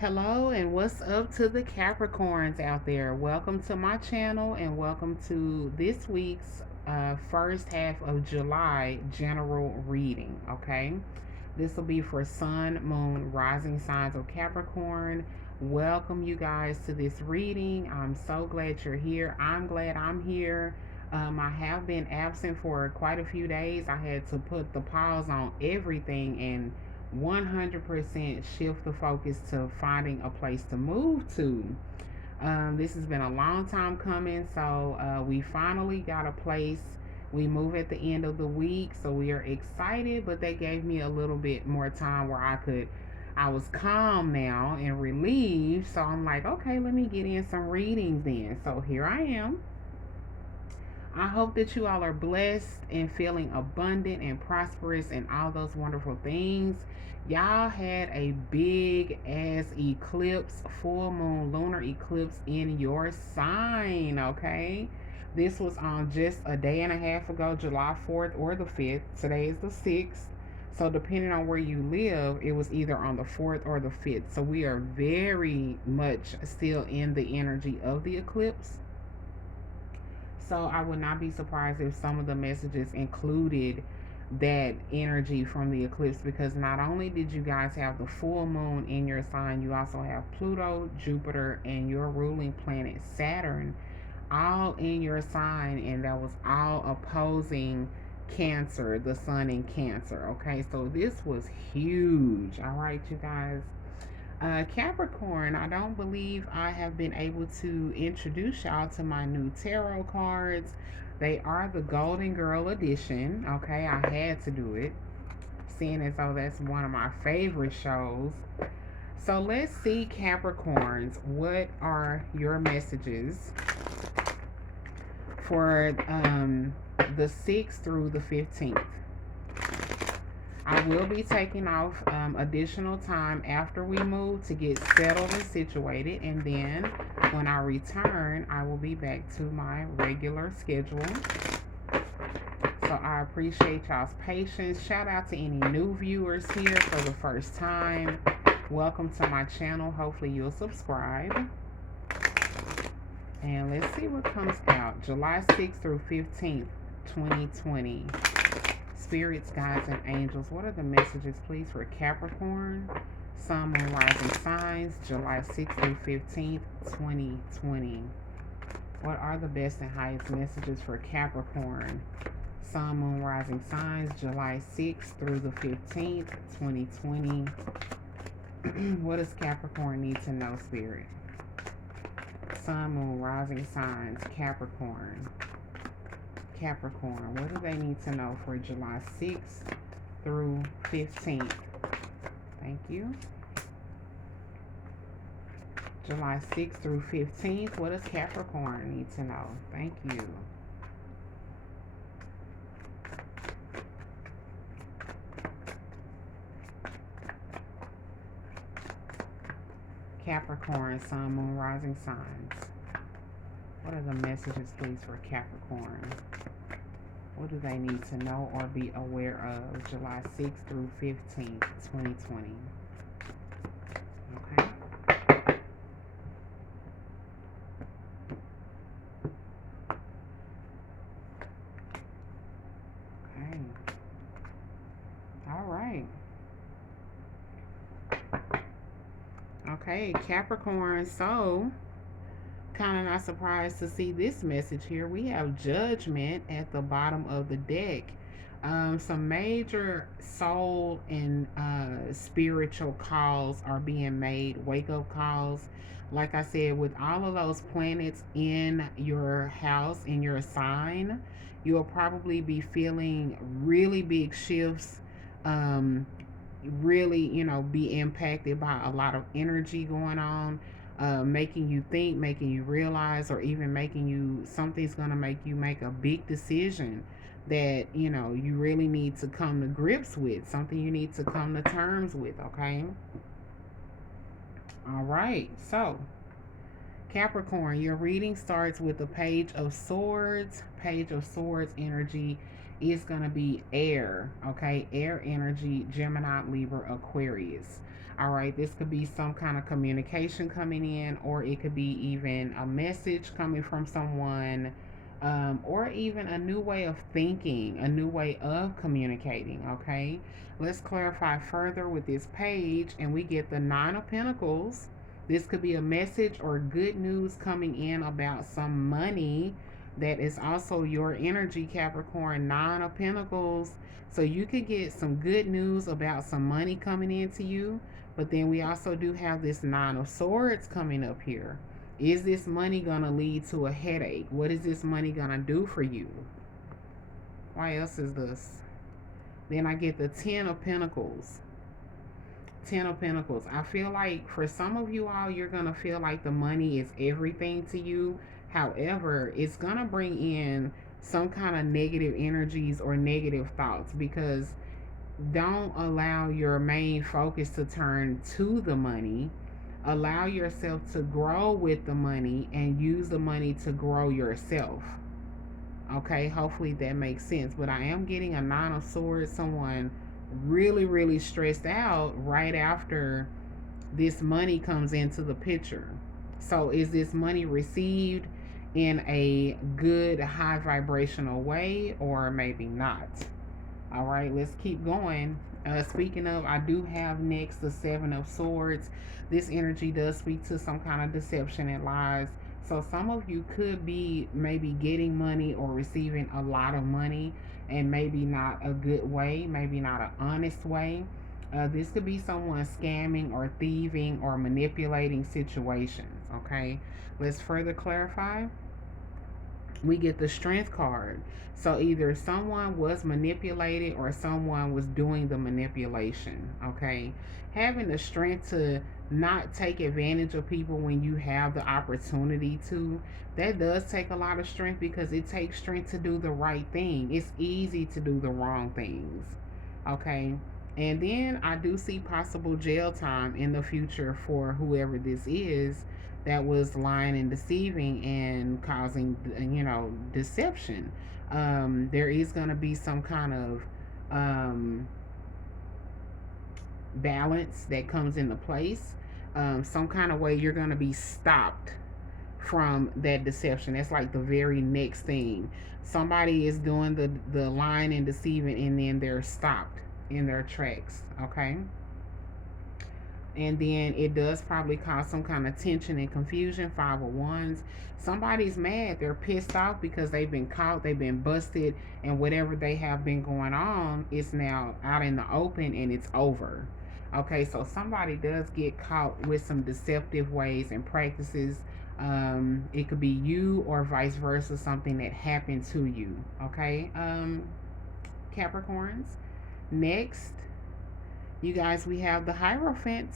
Hello and what's up to the Capricorns out there? Welcome to my channel and welcome to this week's first half of July general reading. Okay, this will be for Sun, Moon, Rising signs of Capricorn. Welcome you guys to this reading. I'm so glad you're here. I'm glad I'm here. I have been absent for quite a few days. I had to put the pause on everything and 100% shift the focus to finding a place to move to. This has been a long time coming, so we finally got a place. We move at the end of the week, so we are excited, but they gave me a little bit more time where I was calm now and relieved. So I'm like, okay, let me get in some readings then. So here I am. I hope that you all are blessed and feeling abundant and prosperous and all those wonderful things. Y'all had a big ass eclipse, full moon lunar eclipse in your sign, okay? This was on just a day and a half ago, July 4th or the 5th. Today is the 6th. So, depending on where you live, it was either on the 4th or the 5th. So, we are very much still in the energy of the eclipse. So I would not be surprised if some of the messages included that energy from the eclipse, because not only did you guys have the full moon in your sign, you also have Pluto, Jupiter, and your ruling planet Saturn all in your sign, and that was all opposing Cancer, the sun in Cancer. Okay, so this was huge. All right, you guys. Capricorn, I don't believe I have been able to introduce y'all to my new tarot cards. They are the Golden Girl edition. Okay, I had to do it, seeing as though that's one of my favorite shows. So let's see, Capricorns, what are your messages for the 6th through the 15th? I will be taking off additional time after we move to get settled and situated, and then when I return, I will be back to my regular schedule. So I appreciate y'all's patience. Shout out to any new viewers here for the first time. Welcome to my channel. Hopefully you'll subscribe. And let's see what comes out. July 6th through 15th, 2020. Spirits, guides, and angels, what are the messages, please, for Capricorn, Sun, Moon, Rising signs, July 6th through 15th, 2020? What are the best and highest messages for Capricorn, Sun, Moon, Rising signs, July 6th through the 15th, 2020? What does Capricorn need to know, Spirit? Sun, Moon, Rising signs, Capricorn. Capricorn, what do they need to know for July 6th through 15th? Thank you. July 6th through 15th, what does Capricorn need to know? Thank you. Capricorn, Sun, Moon, Rising signs. What are the messages, please, for Capricorn? What do they need to know or be aware of July 6th through 15th, 2020? Okay. Okay. All right. Okay, Capricorn. So, kind of not surprised to see this message here. We have Judgment at the bottom of the deck. Some major soul and spiritual calls are being made, wake up calls. Like I said, with all of those planets in your house, in your sign, you'll probably be feeling really big shifts. Really, be impacted by a lot of energy going on, making you think, making you realize, or even making you, something's going to make you make a big decision that, you really need to come to grips with, something you need to come to terms with, okay? All right, so Capricorn, your reading starts with the Page of Swords. Page of Swords energy is going to be air, okay? Air energy, Gemini, Libra, Aquarius. All right, this could be some kind of communication coming in, or it could be even a message coming from someone, or even a new way of thinking, a new way of communicating, okay? Let's clarify further with this page, and we get the Nine of Pentacles. This could be a message or good news coming in about some money that is also your energy, Capricorn. Nine of Pentacles. So you could get some good news about some money coming into you. But then we also do have this Nine of Swords coming up here. Is this money going to lead to a headache? What is this money going to do for you? Why else is this? Then I get the Ten of Pentacles. Ten of Pentacles. I feel like for some of you all, you're going to feel like the money is everything to you. However, it's going to bring in some kind of negative energies or negative thoughts, because don't allow your main focus to turn to the money. Allow yourself to grow with the money and use the money to grow yourself. Okay, hopefully that makes sense. But I am getting a Nine of Swords, someone really, really stressed out right after this money comes into the picture. So is this money received in a good, high vibrational way, or maybe not? All right, let's keep going. Speaking of, I do have next the Seven of Swords. This energy does speak to some kind of deception and lies. So some of you could be maybe getting money or receiving a lot of money, and maybe not a good way, maybe not an honest way. This could be someone scamming or thieving or manipulating situations. Okay, let's further clarify. We get the Strength card. So either someone was manipulated or someone was doing the manipulation. Okay, having the strength to not take advantage of people when you have the opportunity to, that does take a lot of strength, because it takes strength to do the right thing. It's easy to do the wrong things. Okay, and then I do see possible jail time in the future for whoever this is that was lying and deceiving and causing, deception. There is going to be some kind of balance that comes into place. Some kind of way you're going to be stopped from that deception. That's like the very next thing. Somebody is doing the lying and deceiving, and then they're stopped in their tracks. Okay, and then it does probably cause some kind of tension and confusion. Five of Wands. Somebody's mad. They're pissed off because they've been caught, they've been busted, and whatever they have been going on is now out in the open and it's over. Okay, so somebody does get caught with some deceptive ways and practices. It could be you or vice versa, something that happened to you. Okay, Capricorns. Next, you guys, we have the Hierophant.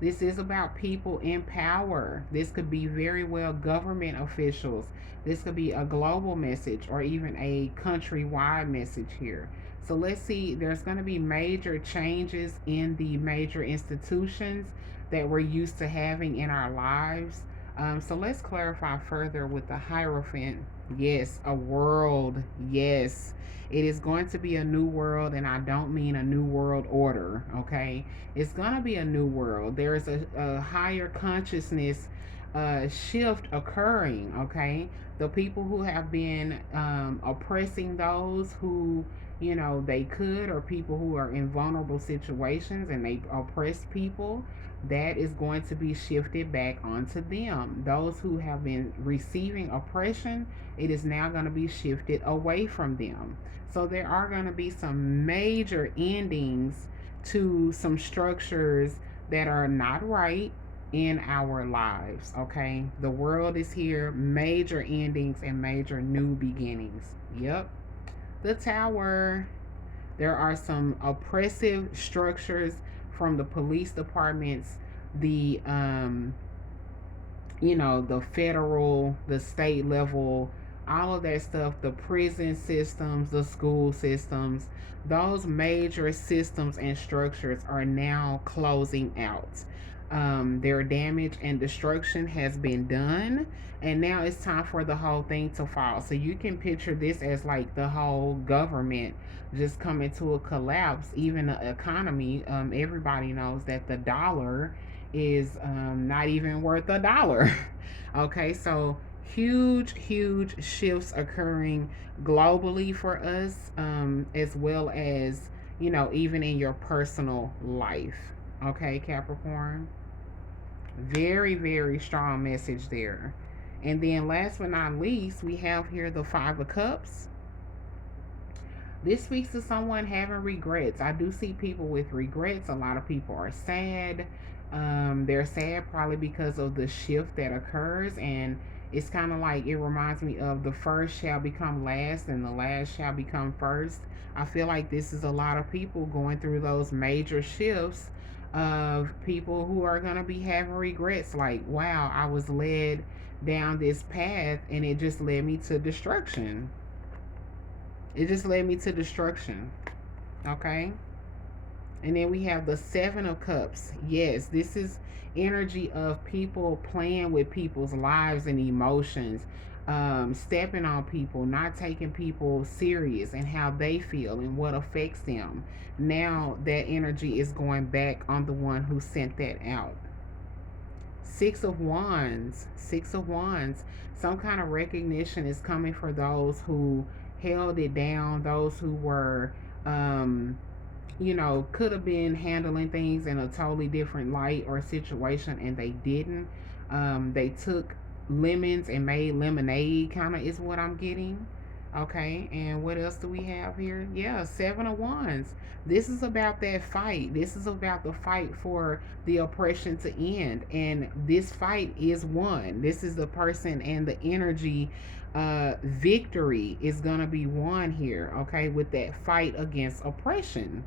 This is about people in power. This could be very well government officials. This could be a global message or even a countrywide message here. So let's see, there's going to be major changes in the major institutions that we're used to having in our lives. So let's clarify further with the Hierophant. Yes, a world. Yes, it is going to be a new world, and I don't mean a new world order, okay? It's going to be a new world. There is a higher consciousness shift occurring, okay? The people who have been oppressing those who, they could, or people who are in vulnerable situations and they oppress people, that is going to be shifted back onto them. Those who have been receiving oppression, it is now going to be shifted away from them. So there are going to be some major endings to some structures that are not right in our lives. Okay, the world is here. Major endings and major new beginnings. Yep. The Tower. There are some oppressive structures from the police departments, the the federal, the state level, all of that stuff, the prison systems, the school systems. Those major systems and structures are now closing out. Their damage and destruction has been done, and now it's time for the whole thing to fall. So you can picture this as like the whole government just coming to a collapse, even the economy. Everybody knows that the dollar is not even worth a dollar. Okay, so huge shifts occurring globally for us, as well as, even in your personal life. Okay, Capricorn. Very strong message there. And then last but not least, we have here the Five of Cups. This speaks to someone having regrets. I do see people with regrets. A lot of people are sad. They're sad probably because of the shift that occurs. And it's kind of like, it reminds me of the first shall become last and the last shall become first. I feel like this is a lot of people going through those major shifts of people who are going to be having regrets. Like, wow, I was led down this path and it just led me to destruction. It just led me to destruction. Okay. And then we have the Seven of Cups. Yes, this is energy of people playing with people's lives and emotions, stepping on people, not taking people serious and how they feel and what affects them. Now that energy is going back on the one who sent that out. Six of Wands. Six of Wands. Some kind of recognition is coming for those who held it down, those who were, could have been handling things in a totally different light or situation and they didn't. They took lemons and made lemonade, kind of is what I'm getting. Okay, and what else do we have here? Yeah, Seven of Wands. This is about that fight. This is about the fight for the oppression to end. And this fight is won. This is the person and the energy. Victory is going to be won here, okay, with that fight against oppression.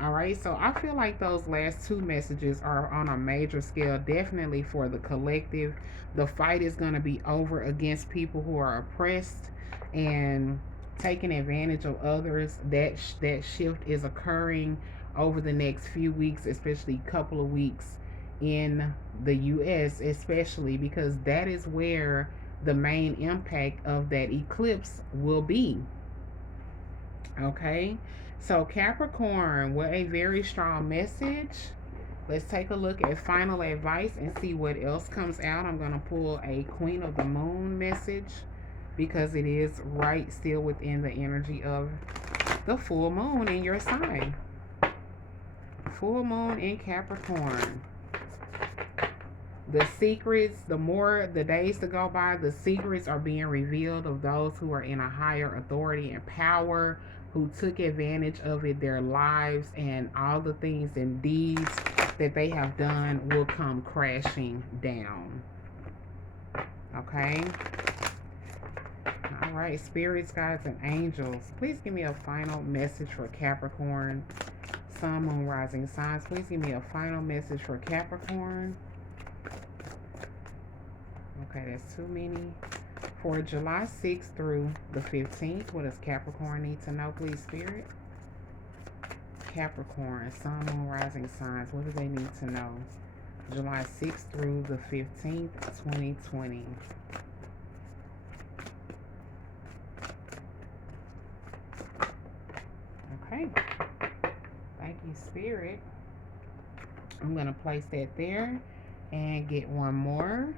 All right, so I feel like those last two messages are on a major scale, definitely for the collective. The fight is going to be over against people who are oppressed and taking advantage of others. That shift is occurring over the next few weeks, especially couple of weeks in the US, especially because that is where the main impact of that eclipse will be. Okay, so Capricorn, what a very strong message. Let's take a look at final advice and see what else comes out. I'm going to pull a Queen of the Moon message because it is right still within the energy of the full moon in your sign. Full moon in Capricorn. The secrets, the more the days to go by, the secrets are being revealed of those who are in a higher authority and power, who took advantage of it, their lives, and all the things and deeds that they have done will come crashing down. Okay? All right, spirits, guides, and angels, please give me a final message for Capricorn. Sun, moon, rising signs, please give me a final message for Capricorn. Okay, that's too many. For July 6th through the 15th, what does Capricorn need to know, please, Spirit? Capricorn, Sun, Moon, Rising signs, what do they need to know? July 6th through the 15th, 2020. Okay. Thank you, Spirit. I'm going to place that there and get one more.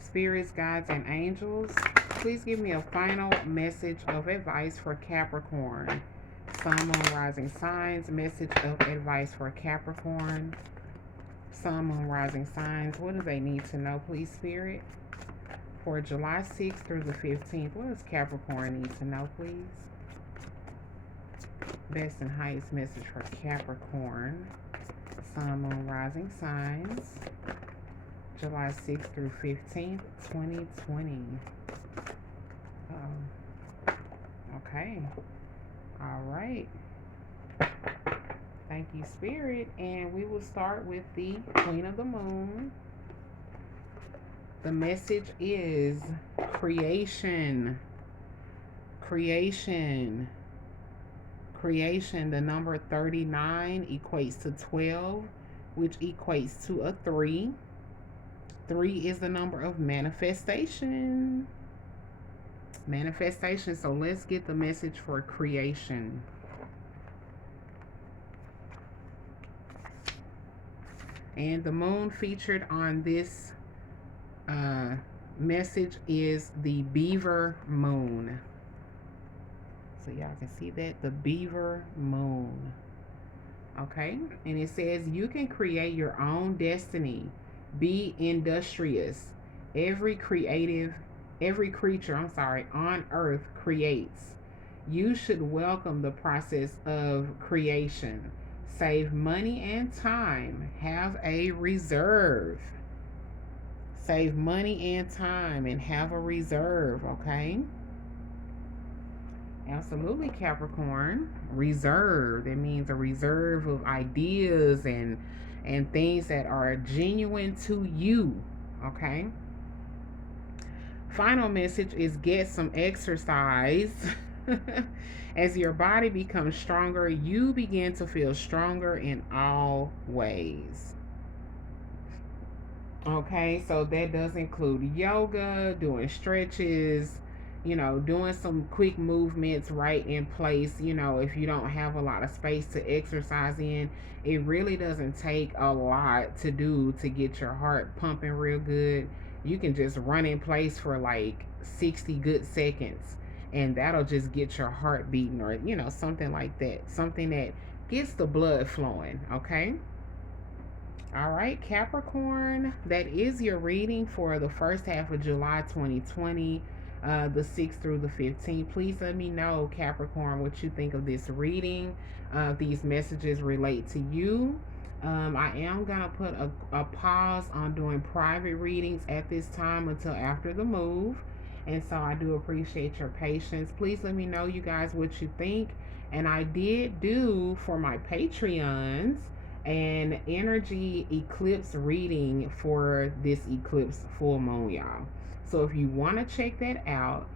Spirits, guides, and angels, please give me a final message of advice for Capricorn. Sun, Moon, Rising signs, message of advice for Capricorn. Sun, Moon, Rising signs, what do they need to know, please, Spirit? For July 6th through the 15th, what does Capricorn need to know, please? Best and highest message for Capricorn. Sun, Moon, Rising signs. July 6th through 15th, 2020. Okay. All right. Thank you, Spirit. And we will start with the Queen of the Moon. The message is creation, creation, creation. The number 39 equates to 12, which equates to a 3. 3 is the number of manifestation. Manifestation. So let's get the message for creation. And the moon featured on this message is the beaver moon. So y'all can see that, the beaver moon. Okay, and it says you can create your own destiny. Be industrious. Every creature on earth creates. You should welcome the process of creation. Save money and time. Have a reserve. Save money and time and have a reserve, okay? Absolutely, Capricorn. Reserve. That means a reserve of ideas and things that are genuine to you, okay? Final message is get some exercise. As your body becomes stronger, you begin to feel stronger in all ways. Okay, so that does include yoga, doing stretches, doing some quick movements right in place. If you don't have a lot of space to exercise in, it really doesn't take a lot to do to get your heart pumping real good. You can just run in place for like 60 good seconds, and that'll just get your heart beating, or, something like that. Something that gets the blood flowing, okay? All right, Capricorn, that is your reading for the first half of July 2020, the 6th through the 15th. Please let me know, Capricorn, what you think of this reading. These messages relate to you. I am going to put a pause on doing private readings at this time until after the move. And so I do appreciate your patience. Please let me know, you guys, what you think. And I did do for my Patreons an energy eclipse reading for this eclipse full moon, y'all. So if you want to check that out,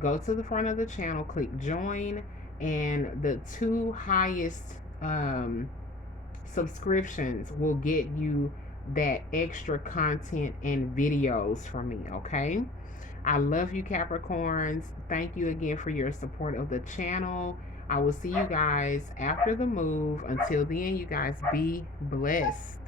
go to the front of the channel, click join, and the 2 highest subscriptions will get you that extra content and videos from me, okay? I love you, Capricorns. Thank you again for your support of the channel. I will see you guys after the move. Until then, you guys be blessed.